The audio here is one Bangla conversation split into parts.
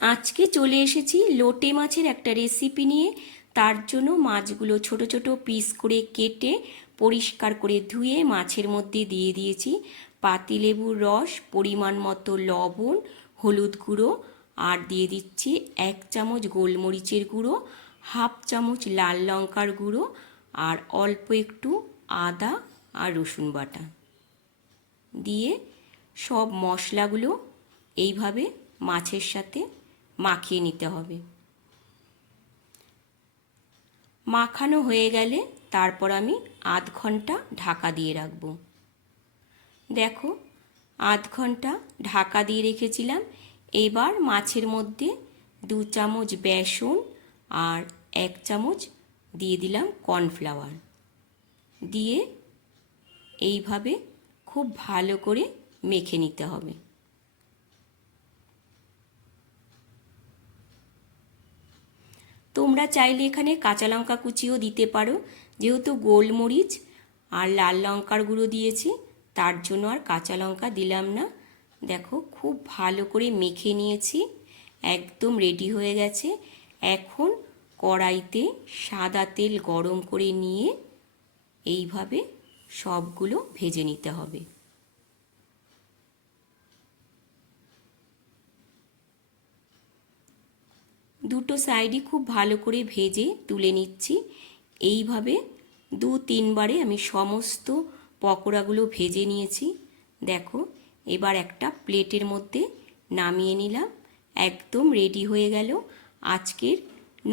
আজকে চলে এসেছি লোটে মাছের একটা রেসিপি নিয়ে। তার জন্য মাছগুলো ছোট ছোট পিস করে কেটে পরিষ্কার করে ধুয়ে মাছের মধ্যে দিয়ে দিয়েছি পাতিলেবুর রস, পরিমাণ মতো লবণ, হলুদ গুঁড়ো, আর দিয়ে দিচ্ছি 1 চামচ গোলমরিচের গুঁড়ো, হাফ চামচ লাল লঙ্কার গুঁড়ো, আর অল্প একটু আদা আর রসুন বাটা দিয়ে সব মশলাগুলো এইভাবে মাছের সাথে মাখিয়ে নিতে হবে। মাখানো হয়ে গেলে তারপর আমি আধ ঘন্টা ঢাকা দিয়ে রাখব। দেখো, আধ ঘন্টা ঢাকা দিয়ে রেখেছিলাম। এবার মাছের মধ্যে 2 চামচ বেসন আর 1 চামচ দিয়ে দিলাম কর্নফ্লাওয়ার দিয়ে এইভাবে খুব ভালো করে মেখে নিতে হবে। তোমরা চাইলে এখানে কাঁচা লঙ্কা কুচিও দিতে পারো, যেহেতু গোলমরিচ আর লাল লঙ্কার গুঁড়ো দিয়েছি তার জন্য আর কাঁচা লঙ্কা দিলাম না। দেখো, খুব ভালো করে মেখে নিয়েছি, একদম রেডি হয়ে গেছে। এখন কড়াইতে সাদা তেল গরম করে নিয়ে এইভাবে সবগুলো ভেজে নিতে হবে। দুটো সাইডই খুব ভালো করে ভেজে তুলে নিচ্ছি। এইভাবে 2-3 বারে আমি সমস্ত পকোড়াগুলো ভেজে নিয়েছি। দেখো, এবার একটা প্লেটের মধ্যে নামিয়ে নিলাম। একদম রেডি হয়ে গেল আজকের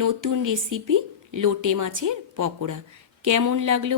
নতুন রেসিপি লোটে মাছের পকোড়া। কেমন লাগলো?